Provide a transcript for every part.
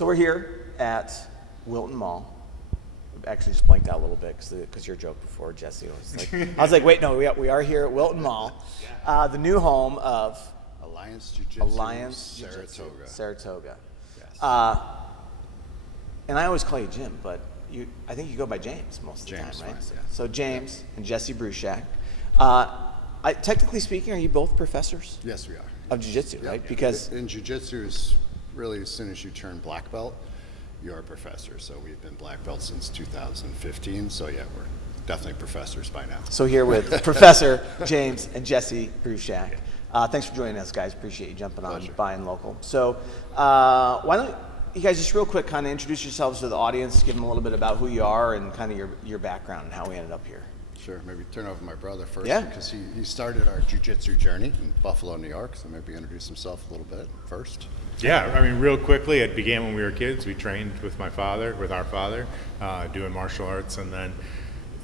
So we're here at Wilton Mall. Actually just blanked out a little bit because your joke before, Jesse. I was like, wait, no, we are here at Wilton Mall, the new home of Alliance Jiu Jitsu Saratoga. Yes. And I always call you Jim, but I think you go by James most of the time, right? Fine, So James and Jesse Bruchac. Technically speaking, are you both professors? Yes, we are. Of jiu-jitsu, Yep. right? Because in jiu-jitsu is really as soon as you turn black belt, you're a professor. So we've been black belt since 2015. So yeah, we're definitely professors by now. So here with Professor James and Jesse Bruchac. Thanks for joining us, guys. Appreciate you jumping on Buying Local. So why don't you guys just real quick kind of introduce yourselves to the audience, give them a little bit about who you are and kind of your background and how we ended up here. Sure, maybe turn over to my brother first, Yeah. because he started our jiu-jitsu journey in Buffalo, New York, so maybe introduce himself a little bit first. Yeah, I mean, real quickly, it began when we were kids. We trained with our father, doing martial arts, and then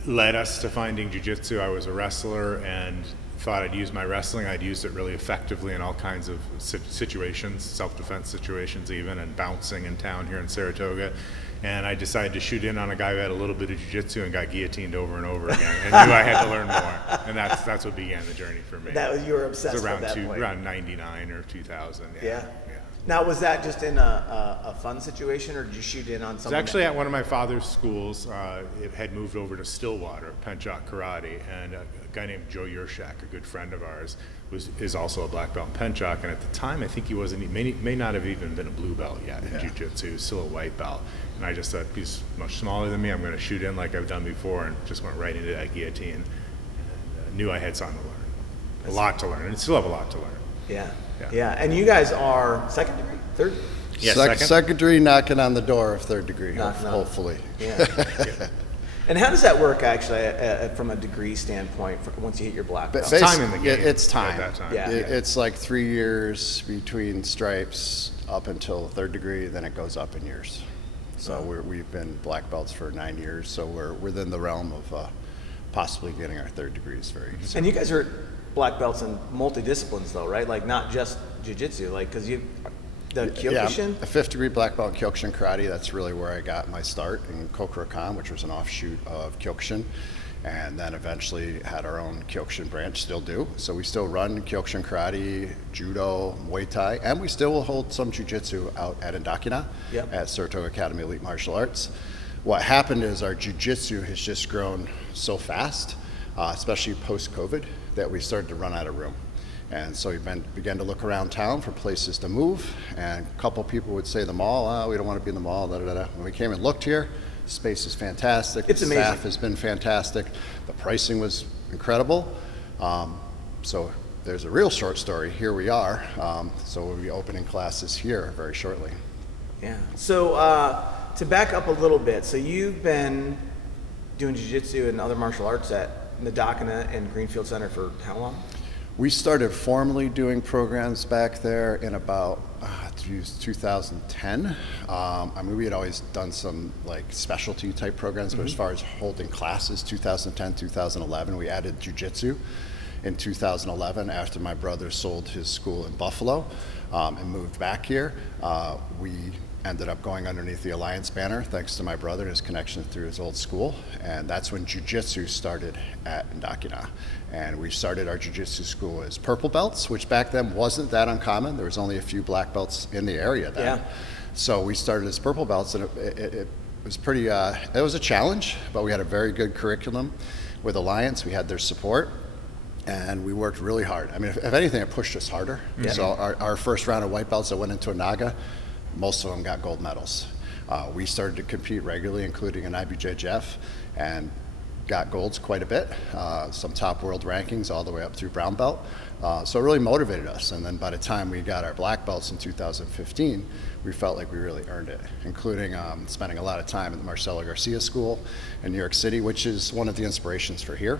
led us to finding jiu-jitsu. I was a wrestler and thought I'd use my wrestling. I'd used it really effectively in all kinds of situations, self-defense situations even, and bouncing in town here in Saratoga. And I decided to shoot in on a guy who had a little bit of jiu-jitsu and got guillotined over and over again, and knew I had to learn more. And that's what began the journey for me. You were obsessed it was at that point. around 99 or 2000. Yeah. Now, was that just in a fun situation, or did you shoot in on something? It's actually at one of my father's schools. It had moved over to Stillwater, Penchock Karate, and a guy named Joe Yershak, a good friend of ours, is also a black belt in Penchock. And at the time, I think he may not have even been a blue belt yet in jiu-jitsu. He was still a white belt. And I just thought, he's much smaller than me. I'm going to shoot in like I've done before, and just went right into that guillotine. And knew I had something to learn, a lot to learn, and still have a lot to learn. Yeah. And you guys are second degree, third? Yeah, second degree, knocking on the door of third degree, hopefully. Yeah. And how does that work actually from a degree standpoint once you hit your black belt? It's time in the game. It's time. At that time. Yeah. It's like 3 years between stripes up until third degree, then it goes up in years. So we've been black belts for 9 years, so we're within the realm of possibly getting our third degrees very soon. And you guys are black belts in multi-disciplines though, right? Like not just jiu-jitsu, like because the Kyokushin? Yeah, a 5th degree black belt in Kyokushin Karate. That's really where I got my start in Kokurakan, which was an offshoot of Kyokushin. And then eventually had our own Kyokushin branch, still do. So we still run Kyokushin Karate, Judo, Muay Thai, and we still will hold some Jiu-Jitsu out at Indakina at Saratoga Academy Elite Martial Arts. What happened is our Jiu-Jitsu has just grown so fast, especially post-COVID, that we started to run out of room. And so we began to look around town for places to move, and a couple people would say the mall, we don't want to be in the mall, When we came and looked here, space is fantastic. It's amazing. Staff has been fantastic. The pricing was incredible. So there's a real short story. Here we are. So we'll be opening classes here very shortly. Yeah. So to back up a little bit, so you've been doing jiu-jitsu and other martial arts at Indakina and Greenfield Center for how long? We started formally doing programs back there in about 2010. I mean, we had always done some like specialty type programs, but as far as holding classes, 2010, 2011, we added jiu-jitsu in 2011 after my brother sold his school in Buffalo and moved back here. We ended up going underneath the Alliance banner thanks to my brother and his connection through his old school, and that's when jiu-jitsu started at Indakina. And we started our jiu-jitsu school as purple belts, which back then wasn't that uncommon. There was only a few black belts in the area then. So we started as purple belts, and it was pretty, it was a challenge, but we had a very good curriculum with Alliance. We had their support, and we worked really hard. I mean, if anything, it pushed us harder. So our first round of white belts that went into a Naga, most of them got gold medals. We started to compete regularly, including an IBJJF, and got golds quite a bit, some top world rankings all the way up through brown belt. So it really motivated us. And then by the time we got our black belts in 2015, we felt like we really earned it, including spending a lot of time at the Marcelo Garcia School in New York City, which is one of the inspirations for here.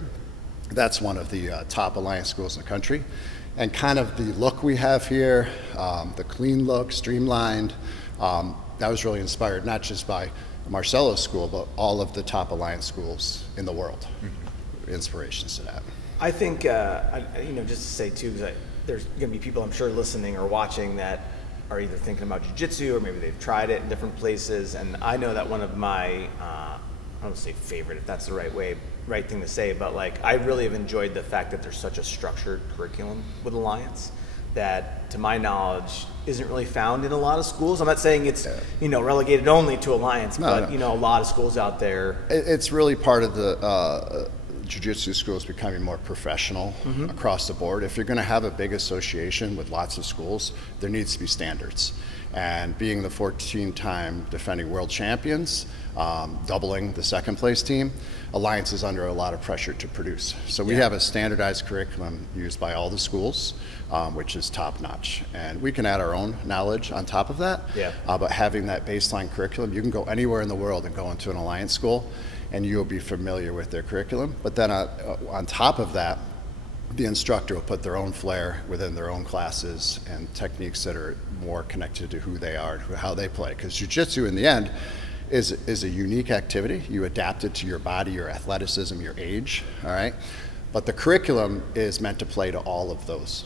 That's one of the top Alliance schools in the country. And kind of the look we have here, the clean look, streamlined, that was really inspired not just by Marcelo's school, but all of the top Alliance schools in the world. Inspirations to that. I think, just to say too, because there's going to be people I'm sure listening or watching that are either thinking about jiu-jitsu or maybe they've tried it in different places. And I know that one of my, I don't want to say favorite, if that's the right thing to say, but like I really have enjoyed the fact that there's such a structured curriculum with Alliance that, to my knowledge, isn't really found in a lot of schools. I'm not saying it's relegated only to Alliance, but a lot of schools out there. It's really part of the jiu-jitsu schools becoming more professional across the board. If you're going to have a big association with lots of schools, there needs to be standards. And being the 14-time defending world champions, doubling the second place team, Alliance is under a lot of pressure to produce. So we have a standardized curriculum used by all the schools, which is top notch. And we can add our own knowledge on top of that. But having that baseline curriculum, you can go anywhere in the world and go into an Alliance school and you'll be familiar with their curriculum. But then on top of that, the instructor will put their own flair within their own classes and techniques that are more connected to who they are and how they play. Because jiu-jitsu in the end is a unique activity. You adapt it to your body, your athleticism, your age, all right? But the curriculum is meant to play to all of those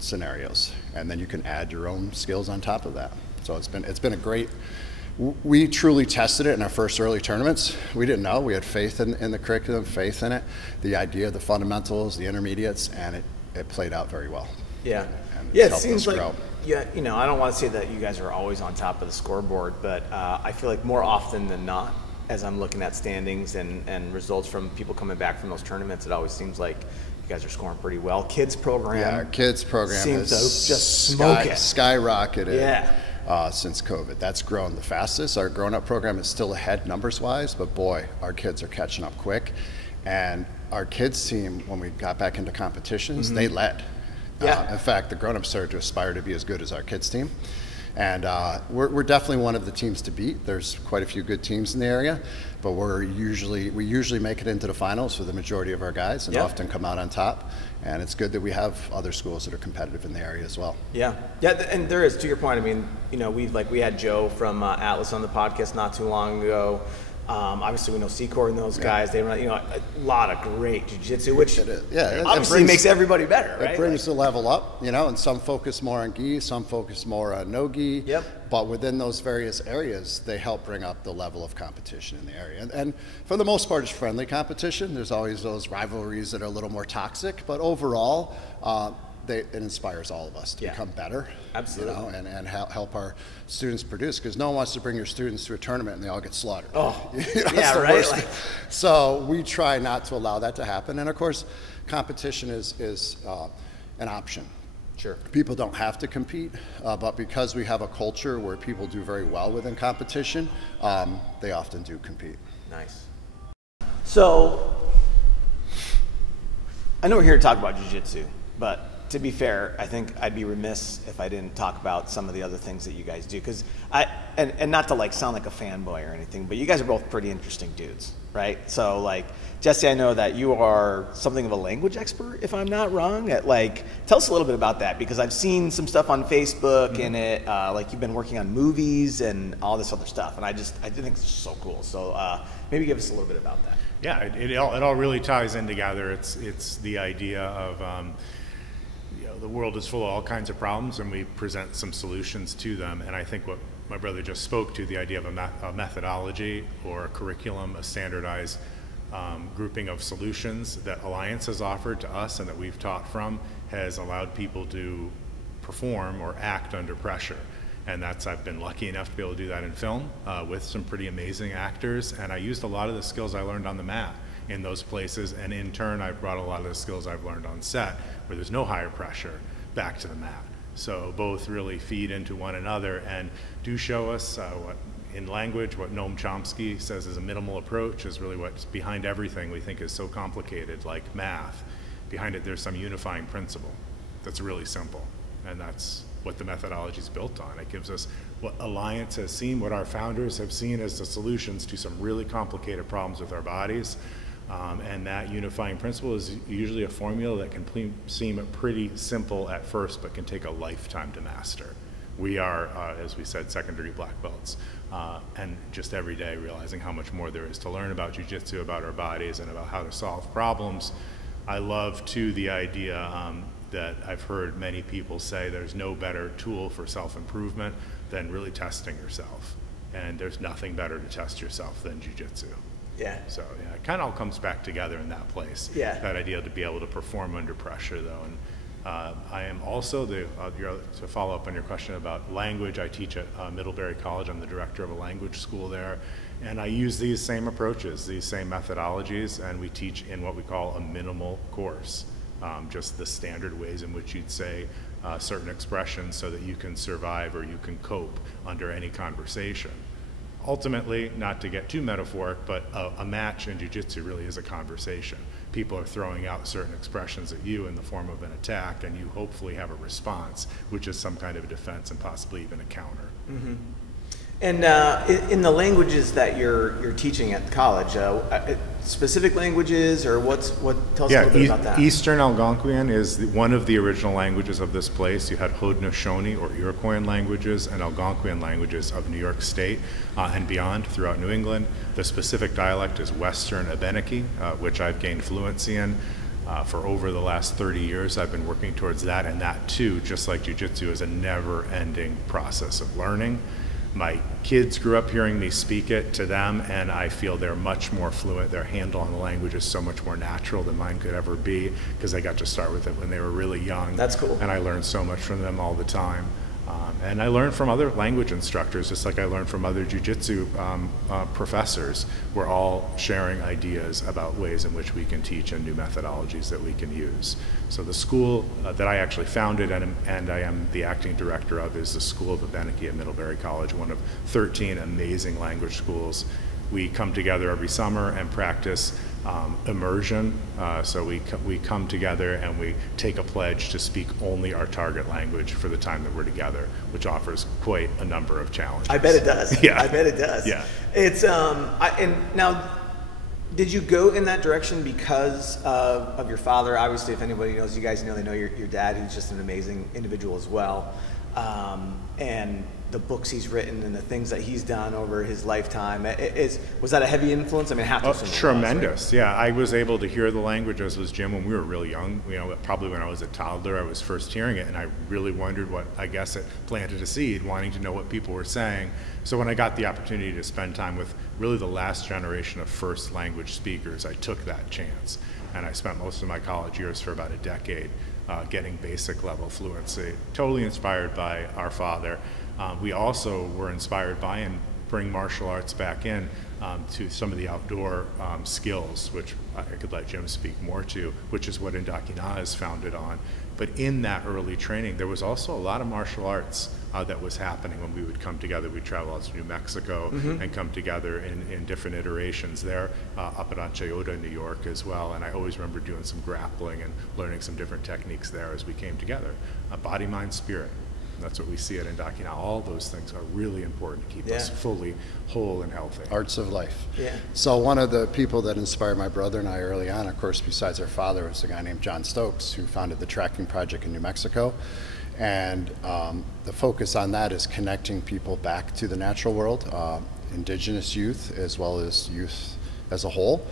scenarios. And then you can add your own skills on top of that. So it's been a great, we truly tested it in our first early tournaments. We didn't know. We had faith in the curriculum, faith in it, the idea, the fundamentals, the intermediates, and it played out very well. Yeah. And It seems like, I don't want to say that you guys are always on top of the scoreboard, but I feel like more often than not, as I'm looking at standings and results from people coming back from those tournaments, it always seems like you guys are scoring pretty well. Kids program. Yeah, our kids program seems to just smoke it. Skyrocketed. Yeah. Since COVID. That's grown the fastest. Our grown-up program is still ahead numbers-wise, but boy, our kids are catching up quick. And our kids team, when we got back into competitions, they led. In fact, the grown-ups started to aspire to be as good as our kids team. And we're definitely one of the teams to beat. There's quite a few good teams in the area, but we usually make it into the finals for the majority of our guys and often come out on top. And it's good that we have other schools that are competitive in the area as well. Yeah, and there is, to your point, I mean, we had Joe from Atlas on the podcast not too long ago. Obviously, we know Secor and those guys. They run, a lot of great jiu-jitsu, which obviously makes everybody better, right? It brings the level up, and some focus more on gi, some focus more on no gi. But within those various areas, they help bring up the level of competition in the area. And for the most part, it's friendly competition. There's always those rivalries that are a little more toxic, but overall, it inspires all of us to become better. Absolutely. And help our students produce, because no one wants to bring your students to a tournament and they all get slaughtered. Right. So we try not to allow that to happen. And of course, competition is an option. Sure. People don't have to compete, but because we have a culture where people do very well within competition, they often do compete. Nice. So, I know we're here to talk about jiu-jitsu, but to be fair, I think I'd be remiss if I didn't talk about some of the other things that you guys do, because and not to sound like a fanboy or anything, but you guys are both pretty interesting dudes, right? So Jesse, I know that you are something of a language expert, if I'm not wrong. Tell us a little bit about that, because I've seen some stuff on Facebook and it you've been working on movies and all this other stuff, and I think it's so cool. So maybe give us a little bit about that. Yeah, it all really ties in together. It's the idea of the world is full of all kinds of problems, and we present some solutions to them. And I think what my brother just spoke to, the idea of a methodology or a curriculum, a standardized grouping of solutions that Alliance has offered to us and that we've taught from, has allowed people to perform or act under pressure. And I've been lucky enough to be able to do that in film with some pretty amazing actors. And I used a lot of the skills I learned on the mat in those places, and in turn I've brought a lot of the skills I've learned on set where there's no higher pressure back to the mat. So both really feed into one another and do show us what in language, what Noam Chomsky says is a minimal approach is really what's behind everything we think is so complicated, like math. Behind it there's some unifying principle that's really simple, and that's what the methodology is built on. It gives us what Alliance has seen, what our founders have seen as the solutions to some really complicated problems with our bodies. And that unifying principle is usually a formula that can seem pretty simple at first, but can take a lifetime to master. We are, as we said, second-degree black belts, and just every day realizing how much more there is to learn about jiu-jitsu, about our bodies, and about how to solve problems. I love, too, the idea that I've heard many people say there's no better tool for self-improvement than really testing yourself. And there's nothing better to test yourself than jiu-jitsu. Yeah. So yeah, it kind of all comes back together in that place. Yeah. That idea to be able to perform under pressure, though. And I am also, to follow up on your question about language, I teach at Middlebury College. I'm the director of a language school there. And I use these same approaches, these same methodologies, and we teach in what we call a minimal course. Just the standard ways in which you'd say certain expressions so that you can survive or you can cope under any conversation. Ultimately, not to get too metaphoric, but a match in jiu-jitsu really is a conversation. People are throwing out certain expressions at you in the form of an attack, and you hopefully have a response, which is some kind of a defense and possibly even a counter. Mm-hmm. And in the languages that you're teaching at college, specific languages, or tell us a little bit about that. Eastern Algonquian is one of the original languages of this place. You had Haudenosaunee or Iroquoian languages and Algonquian languages of New York State and beyond throughout New England. The specific dialect is Western Abenaki, which I've gained fluency in. For over the last 30 years, I've been working towards that, and that too, just like jiu-jitsu, is a never-ending process of learning. My kids grew up hearing me speak it to them, and I feel they're much more fluent. Their handle on the language is so much more natural than mine could ever be, because I got to start with it when they were really young. That's cool. And I learned so much from them all the time. And I learned from other language instructors, just like I learned from other jiu-jitsu professors. We're all sharing ideas about ways in which we can teach and new methodologies that we can use. So the school that I actually founded and I am the acting director of is the School of Abenaki at Middlebury College, one of 13 amazing language schools. We come together every summer and practice immersion. So we come together and we take a pledge to speak only our target language for the time that we're together, which offers quite a number of challenges. I bet it does. Yeah. I bet it does. Yeah. It's and now, did you go in that direction because of your father? Obviously, if anybody knows you guys, they know your dad, who's just an amazing individual as well, and the books he's written and the things that he's done over his lifetime. Was that a heavy influence? I mean, tremendous. Right? Yeah, I was able to hear the language, as was Jim, when we were really young. Probably when I was a toddler, I was first hearing it, and I really wondered what, I guess it planted a seed, wanting to know what people were saying. So when I got the opportunity to spend time with really the last generation of first language speakers, I took that chance. And I spent most of my college years for about a decade getting basic level fluency, totally inspired by our father. We also were inspired by and bring martial arts back in to some of the outdoor skills, which I could let Jim speak more to, which is what Indakina is founded on. But in that early training, there was also a lot of martial arts that was happening when we would come together. We'd travel out to New Mexico and come together in different iterations there, up at Anchayota, New York as well. And I always remember doing some grappling and learning some different techniques there as we came together. Body, mind, spirit. That's what we see at Indakina. All those things are really important to keep us fully whole and healthy. Arts of life. Yeah. So one of the people that inspired my brother and I early on, of course, besides our father, was a guy named John Stokes, who founded the Tracking Project in New Mexico. And the focus on that is connecting people back to the natural world, indigenous youth as well as youth as a whole.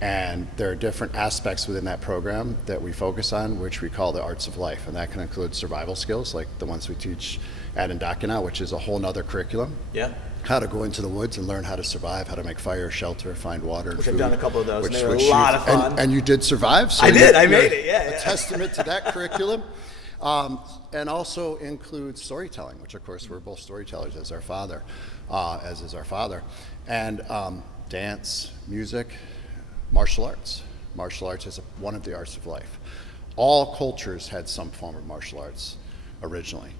And there are different aspects within that program that we focus on, which we call the arts of life. And that can include survival skills, like the ones we teach at Indakina, which is a whole nother curriculum. Yeah. How to go into the woods and learn how to survive, how to make fire, shelter, find water, and Which food. I've done a couple of those, and they were a lot of fun. And you did survive. So I did, I made it, yeah. A testament to that curriculum. And also includes storytelling, which of course we're both storytellers as our father, as is our father. And dance, music, martial arts. Martial arts is one of the arts of life. All cultures had some form of martial arts originally.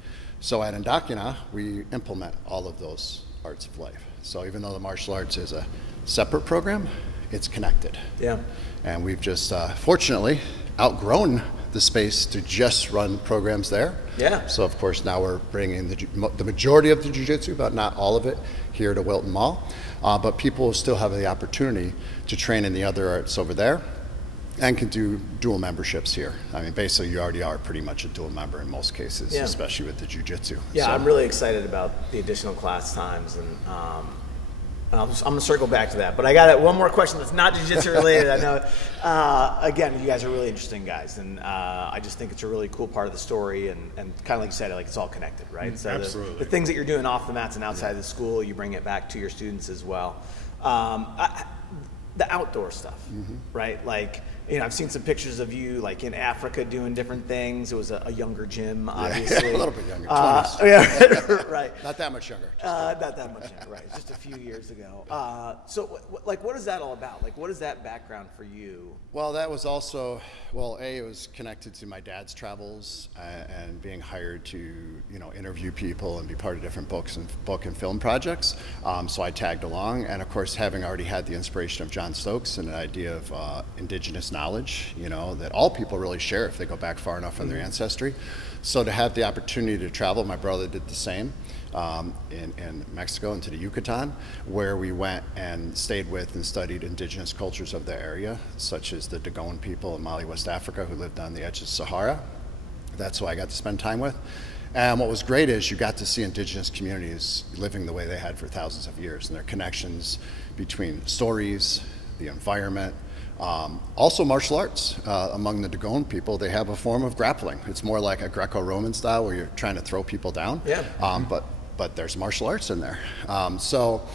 So at Indakina, we implement all of those arts of life. So even though the martial arts is a separate program, it's connected. Yeah. And we've just, fortunately, outgrown the space to just run programs there. Yeah. So of course now we're bringing the majority of the jiu-jitsu, but not all of it, here to Wilton Mall. But people will still have the opportunity to train in the other arts over there and can do dual memberships here. I mean, basically you already are pretty much a dual member in most cases, especially with the jiu-jitsu. Yeah, so. I'm really excited about the additional class times, and I'm going to circle back to that. But I got one more question that's not jiu-jitsu related. I know, again, you guys are really interesting guys. And I just think it's a really cool part of the story. And kind of like you said, like it's all connected, right? So Absolutely. The things that you're doing off the mats and outside the school, you bring it back to your students as well. The outdoor stuff, right? Like, you know, I've seen some pictures of you like in Africa doing different things. It was a younger gym, obviously. Yeah, a little bit younger, 20s. Yeah, right. Not that much younger. Not that much younger, right. Just a few years ago. So, what is that all about? Like, what is that background for you? Well, that was also, it was connected to my dad's travels and being hired to, you know, interview people and be part of different book and film projects. So I tagged along, and of course, having already had the inspiration of John Stokes and an idea of indigenous knowledge, you know, that all people really share if they go back far enough in their ancestry. So to have the opportunity to travel, my brother did the same in Mexico into the Yucatan, where we went and stayed with and studied indigenous cultures of the area, such as the Dogon people in Mali, West Africa, who lived on the edge of Sahara. That's who I got to spend time with. And what was great is you got to see indigenous communities living the way they had for thousands of years, and their connections between stories, the environment, also martial arts. Among the Dogon people, they have a form of grappling. It's more like a Greco-Roman style where you're trying to throw people down. Yeah. But there's martial arts in there. So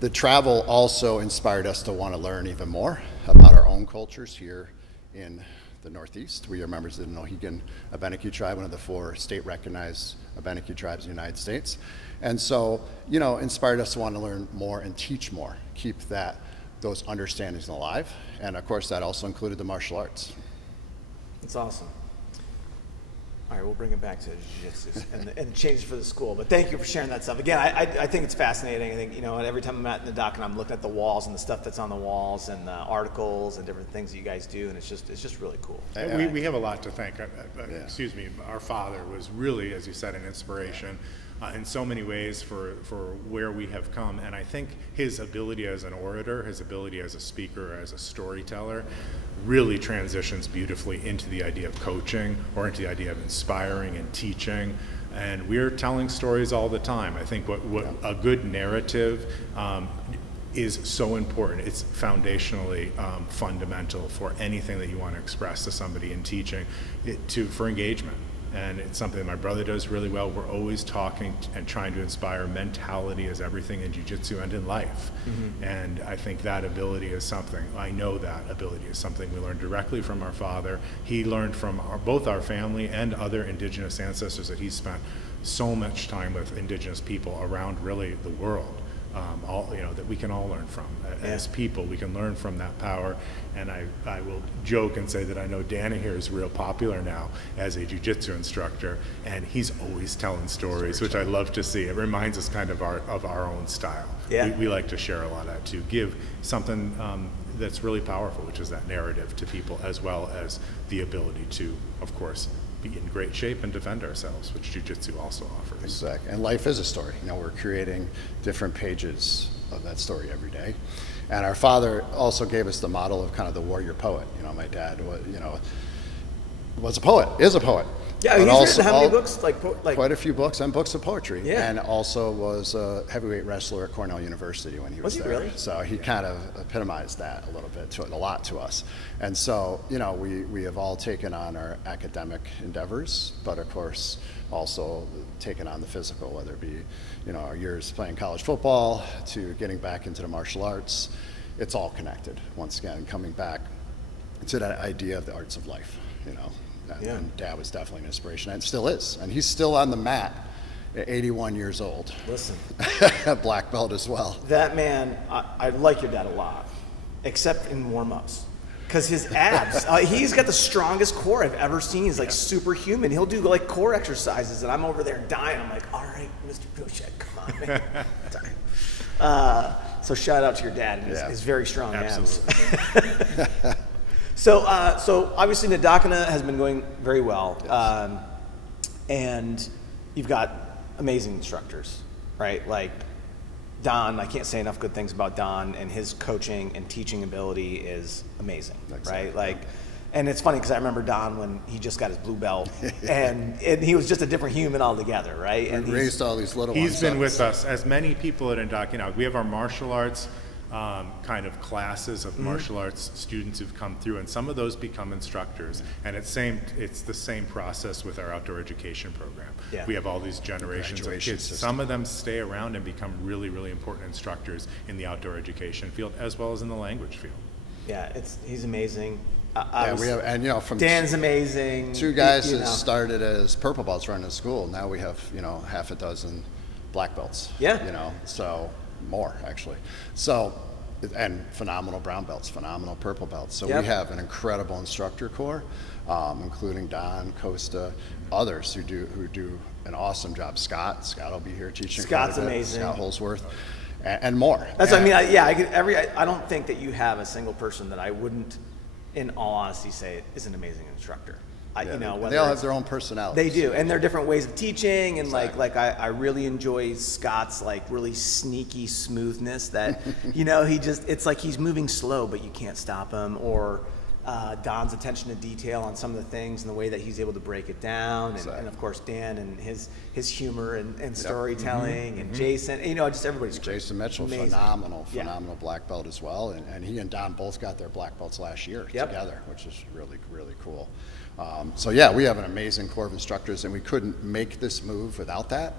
the travel also inspired us to want to learn even more about our own cultures here in the Northeast. We are members of the Mohegan Abenaki tribe, one of the 4 state-recognized Abenaki tribes in the United States. And so, you know, inspired us to want to learn more and teach more, keep those understandings alive. And of course, that also included the martial arts. That's awesome. All right, we'll bring it back to jiu-jitsu and change for the school. But thank you for sharing that stuff. Again, I think it's fascinating. I think, you know, every time I'm out in the dock and I'm looking at the walls and the stuff that's on the walls and the articles and different things that you guys do, and it's just really cool. We have a lot to thank. Excuse me, our father was really, as you said, an inspiration in so many ways for where we have come. And I think his ability as an orator, his ability as a speaker, as a storyteller, really transitions beautifully into the idea of coaching or into the idea of inspiring and teaching. And we're telling stories all the time. I think what a good narrative is so important. It's foundationally fundamental for anything that you want to express to somebody in teaching, for engagement. And it's something that my brother does really well. We're always talking and trying to inspire. Mentality is everything in jiu-jitsu and in life. And I think that ability is something, I know that ability is something we learned directly from our father. He learned from both our family and other indigenous ancestors that he spent so much time with indigenous people around really the world. That we can all learn from. As people, we can learn from that power. And I will joke and say that I know Danny here is real popular now as a jiu-jitsu instructor, and he's always telling stories, which I love to see. It reminds us kind of our own style. Yeah. We like to share a lot of that, to give something that's really powerful, which is that narrative to people, as well as the ability to, of course, be in great shape and defend ourselves, which jiu-jitsu also offers. Exactly. And life is a story. You know, we're creating different pages of that story every day. And our father also gave us the model of kind of the warrior poet. You know, my dad was a poet, is a poet. Yeah, he's written how many books? Quite a few books and books of poetry. Yeah. And also was a heavyweight wrestler at Cornell University when he was there. Really? So he kind of epitomized that a little bit, a lot to us. And so, you know, we have all taken on our academic endeavors, but of course also taken on the physical, whether it be, you know, our years playing college football to getting back into the martial arts. It's all connected. Once again, coming back to that idea of the arts of life, you know. And Dad was definitely an inspiration, and still is. And he's still on the mat at 81 years old. Listen. Black belt as well. That man, I like your dad a lot, except in warm-ups. Because his abs, he's got the strongest core I've ever seen. He's like superhuman. He'll do like core exercises, and I'm over there dying. I'm like, all right, Mr. Bruchac, come on, man. So shout out to your dad and his very strong abs. So obviously Nadakana has been going very well, and you've got amazing instructors, right? Like Don, I can't say enough good things about Don, and his coaching and teaching ability is amazing, right? Like And it's funny because I remember Don when he just got his blue belt, and he was just a different human altogether, right? And we raised all these little ones. He's been with us, as many people at Indoctrinate. We have our martial arts kind of classes of martial arts students who've come through, and some of those become instructors. And it's the same process with our outdoor education program. Yeah. We have all these generations of kids. System. Some of them stay around and become really, really important instructors in the outdoor education field as well as in the language field. Yeah, he's amazing. We have, and from Dan's amazing. 2 guys that started as purple belts running the school. Now we have half a dozen black belts. Yeah. So more actually. So, and phenomenal brown belts, phenomenal purple belts. So we have an incredible instructor corps, including Don, Costa, others who do an awesome job. Scott will be here teaching. Scott's amazing. Scott Holsworth. And more. That's what I mean. I don't think that you have a single person that I wouldn't, in all honesty, say is an amazing instructor. They all have their own personality. They do, and their different ways of teaching, and I really enjoy Scott's really sneaky smoothness. That it's like he's moving slow, but you can't stop him. Or Don's attention to detail on some of the things and the way that he's able to break it down, and of course Dan and his humor and storytelling, and Jason. Just everybody's great. Jason Mitchell, amazing. phenomenal black belt as well, and he and Don both got their black belts last year together, which is really, really cool. We have an amazing corps of instructors, and we couldn't make this move without that.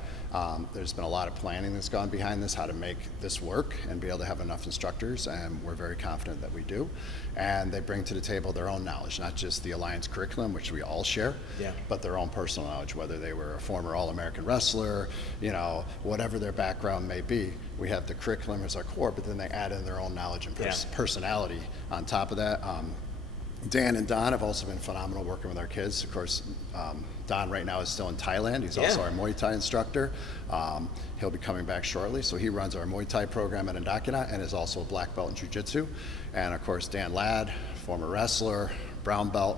There's been a lot of planning that's gone behind this, how to make this work and be able to have enough instructors, and we're very confident that we do. And they bring to the table their own knowledge, not just the Alliance curriculum, which we all share, but their own personal knowledge, whether they were a former All-American wrestler, whatever their background may be. We have the curriculum as our core, but then they add in their own knowledge and personality on top of that. Dan and Don have also been phenomenal working with our kids. Of course, Don right now is still in Thailand. He's also our Muay Thai instructor. He'll be coming back shortly. So he runs our Muay Thai program at Indoctrinate and is also a black belt in Jiu Jitsu. And of course, Dan Ladd, former wrestler, brown belt,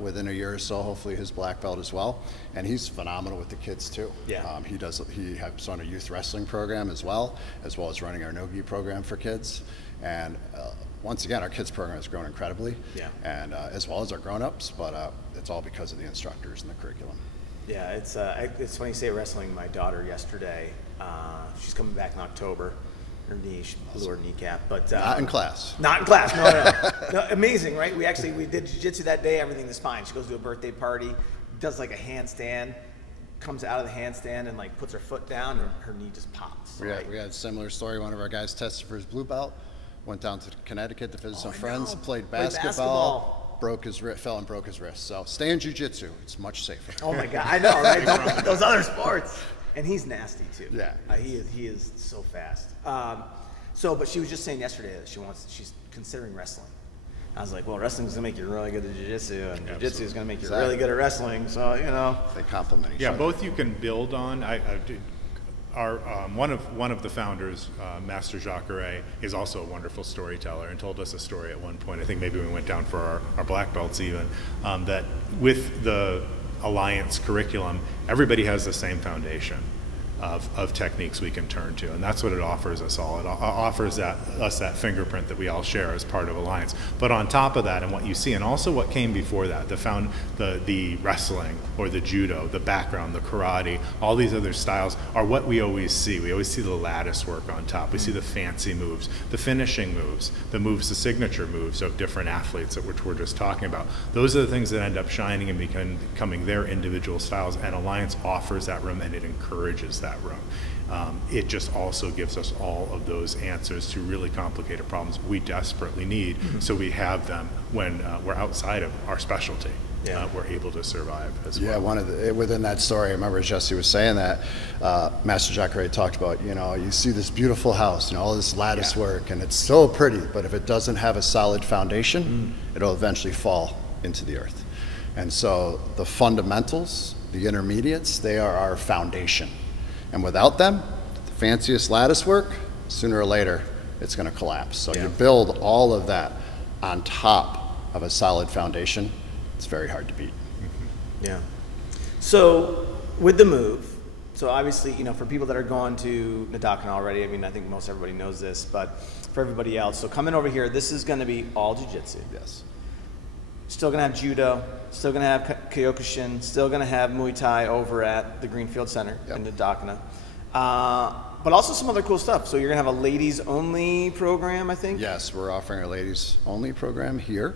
within a year or so, hopefully his black belt as well. And he's phenomenal with the kids too. He helps run a youth wrestling program as well as running our no-gi program for kids. And once again, our kids program has grown incredibly, and as well as our grown-ups, but it's all because of the instructors and the curriculum. Yeah, it's funny you say wrestling. My daughter yesterday, she's coming back in October. Her knee, she blew her kneecap, but not in class. Not in class. No, amazing, right? We did jiu-jitsu that day. Everything is fine. She goes to a birthday party, does a handstand, comes out of the handstand and puts her foot down, and her knee just pops. We had a similar story. One of our guys tested for his blue belt, went down to Connecticut to visit some friends, played basketball, fell and broke his wrist. So stay in jiu-jitsu. It's much safer. Oh my God, I know, right? Don't look at those other sports. And he's nasty too. Yeah. He is so fast. But she was just saying yesterday that she's considering wrestling. I was like, well, wrestling's gonna make you really good at jiu-jitsu, and jiu-jitsu is gonna make you really good at wrestling. So they complement each other. Yeah, both you can build on. One of the founders, Master Jacques, is also a wonderful storyteller and told us a story at one point. I think maybe we went down for our black belts even, that with the Alliance curriculum, everybody has the same foundation of techniques we can turn to, and that's what it offers us all. It offers us that fingerprint that we all share as part of Alliance. But on top of that, and what you see, and also what came before that, the wrestling or the judo, the background, the karate, all these other styles are what we always see. We always see the lattice work on top. We see the fancy moves, the finishing moves, the signature moves of different athletes, which we're just talking about. Those are the things that end up shining and becoming their individual styles, and Alliance offers that room, and it encourages that room. It just also gives us all of those answers to really complicated problems we desperately need, so we have them when we're outside of our specialty. We're able to survive as well. Yeah, within that story, I remember Jesse was saying that Master Jacques talked about, you see this beautiful house, all this lattice work, and it's so pretty, but if it doesn't have a solid foundation, it'll eventually fall into the earth. And so the fundamentals, the intermediates, they are our foundation. And without them, the fanciest lattice work, sooner or later, it's going to collapse. So you build all of that on top of a solid foundation. It's very hard to beat. Yeah. So with the move, so obviously, for people that are going to Nadakana already, I think most everybody knows this, but for everybody else, so coming over here, this is going to be all jiu-jitsu. Yes. Still going to have judo, still going to have Kyokushin, still going to have Muay Thai over at the Greenfield Center in the Dakina. But also some other cool stuff. So you're going to have a ladies-only program, I think? Yes, we're offering a ladies-only program here.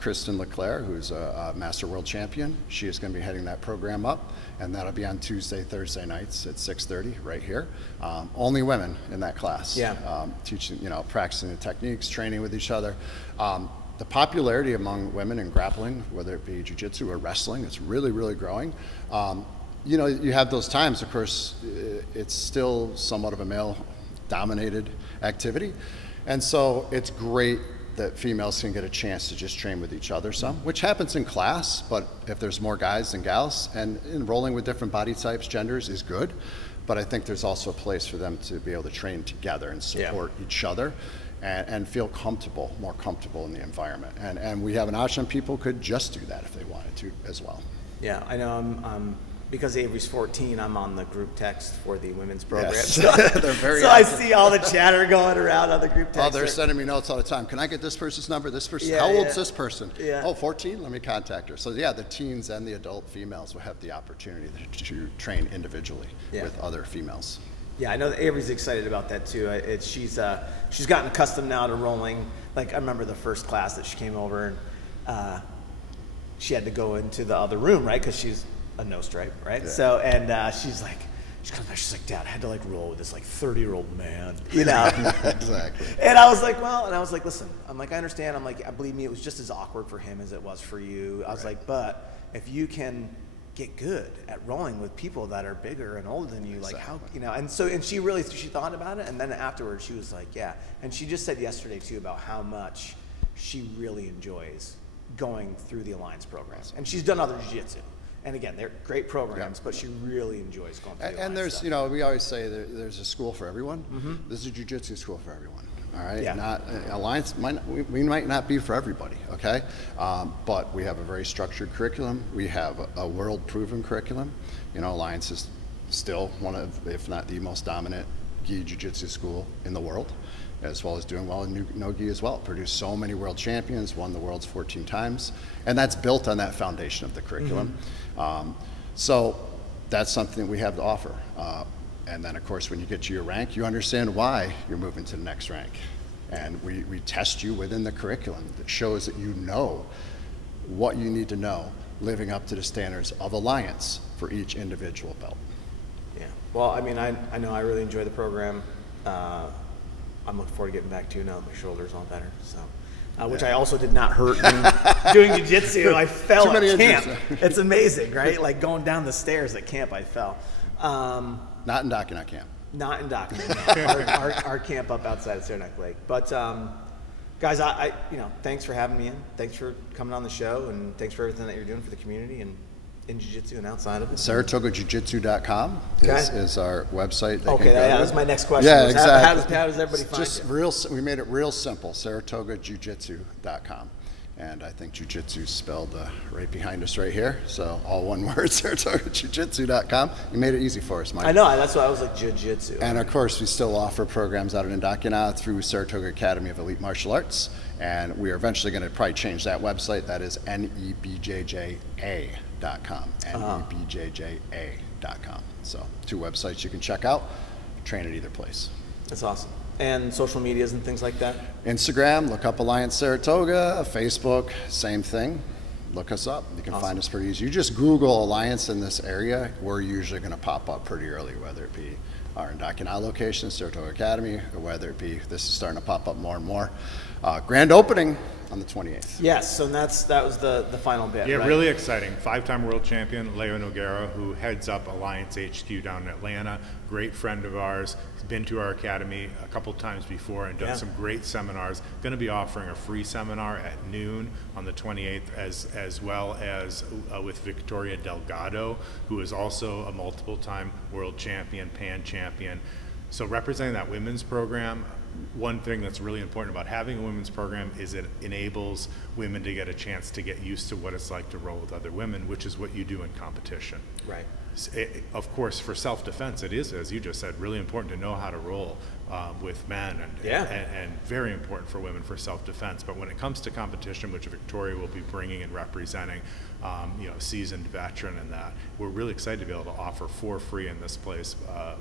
Kristen Leclerc, who's a Master World Champion, she is going to be heading that program up, and that'll be on Tuesday, Thursday nights at 6:30 right here. Only women in that class. Yeah. Teaching, practicing the techniques, training with each other. The popularity among women in grappling, whether it be jiu-jitsu or wrestling, it's really, really growing. You have those times, of course, it's still somewhat of a male-dominated activity. And so it's great that females can get a chance to just train with each other some, which happens in class, but if there's more guys than gals, and enrolling with different body types, genders is good, but I think there's also a place for them to be able to train together and support each other and feel more comfortable in the environment. And we have an option, people could just do that if they wanted to as well. Yeah, I know because Avery's 14, I'm on the group text for the women's program. Yes. So, They're very so I see all the chatter going around on the group text. Oh, they're sending me notes all the time. Can I get this person's number? This person? Yeah, How old's this person? Yeah. Oh, 14? Let me contact her. So yeah, the teens and the adult females will have the opportunity to train individually with other females. Yeah, I know that Avery's excited about that too. She's gotten accustomed now to rolling. Like I remember the first class that she came over and she had to go into the other room, right? Because she's a no stripe, right? Yeah. So she's like, Dad, I had to like roll with this like 30-year-old man, Exactly. And I was like, listen, I'm like, I understand. I'm like, believe me, it was just as awkward for him as it was for you. I was like, but if you can get good at rolling with people that are bigger and older than you, like how, and she thought about it, and then afterwards she was like, yeah. And she just said yesterday too about how much she really enjoys going through the Alliance programs, and she's done other jiu-jitsu. And again, they're great programs, but she really enjoys going through the And there's, stuff. we always say there's a school for everyone. This is a jiu-jitsu school for everyone. All right, Yeah. Not Alliance. We might not be for everybody. Okay, but we have a very structured curriculum. We have a world-proven curriculum. Alliance is still one of, if not the most dominant gi jiu-jitsu school in the world, as well as doing well in no-gi as well. Produced so many world champions, won the worlds 14 times, and that's built on that foundation of the curriculum. So that's something we have to offer. And then, of course, when you get to your rank, you understand why you're moving to the next rank. And we test you within the curriculum that shows that you know what you need to know, living up to the standards of Alliance for each individual belt. Yeah. Well, I mean, I know I really enjoy the program. I'm looking forward to getting back to you now that my shoulder's all better. So, which I also did not hurt doing jiu-jitsu. I fell at camp. It's amazing, right? Like going down the stairs at camp, I fell. Not in Dakina camp. Not in Dakina. Our camp up outside of Saranac Lake. But guys, I thanks for having me in. Thanks for coming on the show, and thanks for everything that you're doing for the community and in jiu-jitsu and outside of it. SaratogaJiu-Jitsu.com is our website. That was my next question. Yeah, exactly. How does everybody find you? We made it real simple, SaratogaJiu-Jitsu.com. And I think jiu-jitsu is spelled right behind us right here. So all one word, SaratogaJiu-Jitsu.com. You made it easy for us, Mike. I know, that's why I was like jiu-jitsu. And of course, we still offer programs out in Dakina through Saratoga Academy of Elite Martial Arts. And we are eventually going to probably change that website. That is nebjja.com. nebjja.com. So 2 websites you can check out. Train at either place. That's awesome. And social medias and things like that? Instagram, look up Alliance Saratoga. Facebook, same thing. Look us up. You can find us pretty easy. You just Google Alliance in this area. We're usually going to pop up pretty early, whether it be our Dakina location, Saratoga Academy, or whether it be, this is starting to pop up more and more. Grand opening on the 28th. Yes, so that was the final bit. Yeah, right? Really exciting. 5-time world champion Leo Noguera, who heads up Alliance HQ down in Atlanta. Great friend of ours. He's been to our academy a couple times before and done some great seminars. Going to be offering a free seminar at noon on the 28th, as well as with Victoria Delgado, who is also a multiple-time world champion, pan champion. So representing that women's program, one thing that's really important about having a women's program is it enables women to get a chance to get used to what it's like to roll with other women, which is what you do in competition. Right. of course, for self-defense, it is, as you just said, really important to know how to roll with men, and very important for women for self-defense. But when it comes to competition, which Victoria will be bringing and representing, seasoned veteran in that, we're really excited to be able to offer for free in this place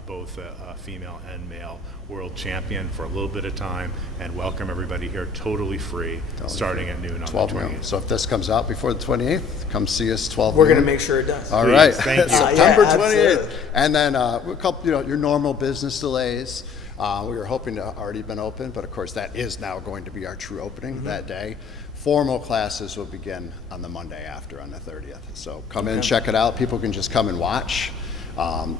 both a female and male world champion for a little bit of time, and welcome everybody here totally free, starting at noon on the 28th. So if this comes out before the 28th, come see us 12 We're going to make sure it does. All right. Thank you. September 28th. And then a couple, your normal business delays. We were hoping to already been open, but of course that is now going to be our true opening that day. Formal classes will begin on the Monday after, on the 30th. So come in, check it out. People can just come and watch.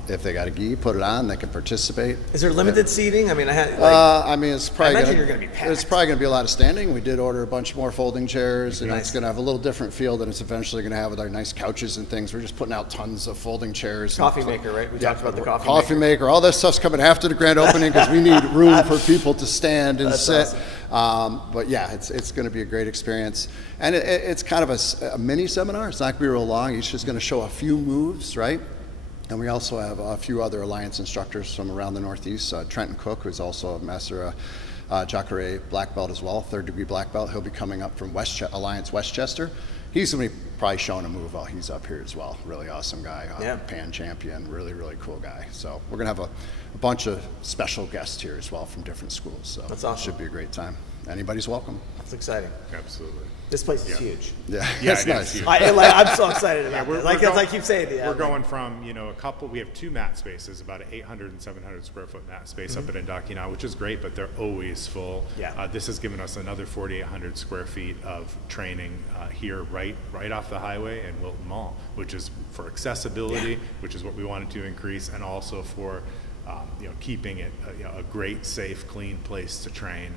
If they got a gi, put it on. They can participate. Is there limited seating? I mean, it's probably you're going to be packed. It's probably going to be a lot of standing. We did order a bunch more folding chairs, and it's going to have a little different feel than it's eventually going to have with our nice couches and things. We're just putting out tons of folding chairs. Coffee maker, right? We talked about the coffee maker. All that stuff's coming after the grand opening because we need room for people to stand and sit. Awesome. But yeah, it's going to be a great experience, and it's kind of a mini seminar. It's not going to be real long. Each is going to show a few moves, right? And we also have a few other Alliance instructors from around the Northeast. Trenton Cook, who's also a Master Jacare black belt as well, 3rd degree black belt. He'll be coming up from Alliance Westchester. He's going to be probably showing a move while he's up here as well. Really awesome guy, Pan champion, really, really cool guy. So we're going to have a bunch of special guests here as well from different schools. So that's awesome. Should be a great time. Anybody's welcome. That's exciting. Absolutely. This place is huge. Yeah, it's nice. Huge. I'm so excited about it. Like I keep saying, we're going from a couple. We have 2 mat spaces, about an 800 and 700 square foot mat space up at Indaki now, which is great, but they're always full. Yeah. This has given us another 4,800 square feet of training here, right off the highway in Wilton Mall, which is for accessibility, which is what we wanted to increase, and also for keeping it a great, safe, clean place to train.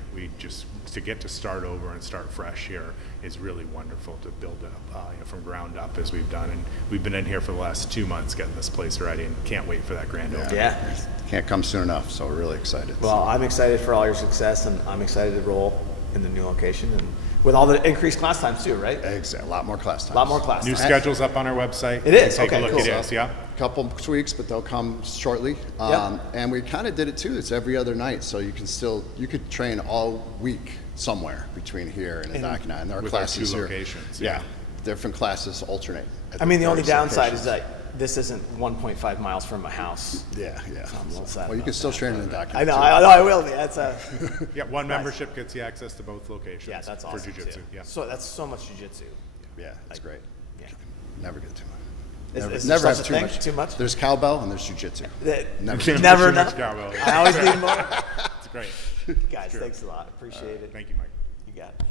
To get to start over and start fresh here is really wonderful, to build it up from ground up as we've done. And we've been in here for the last 2 months getting this place ready, and can't wait for that grand opening. Yeah. Can't come soon enough, so we're really excited. Well, I'm excited for all your success, and I'm excited to roll in the new location, and with all the increased class times too, right? Exactly. A lot more class times. A lot more class New times. schedule's up on our website. It is. Take a look. Cool. It is, yeah. Couple tweaks, but they'll come shortly. And we kind of did it too. It's every other night, so you could train all week somewhere between here and Indaki. And there are classes our 2 here. locations. Yeah, different classes alternate. I mean, the only downside is that this isn't 1.5 miles from my house. Yeah. So I'm a little sad. Well, you can still train in Indaki. I know. I will be. That's one membership gets you access to both locations. Yeah, that's awesome for jiu-jitsu. Yeah. So that's so much jiu-jitsu. Yeah, that's great. Yeah. Never get too much. Never have too much. There's cowbell and there's jiu-jitsu. Never enough. Cowbell. I always need more. It's great. Guys, thanks a lot. Appreciate it. Thank you, Mike. You got it.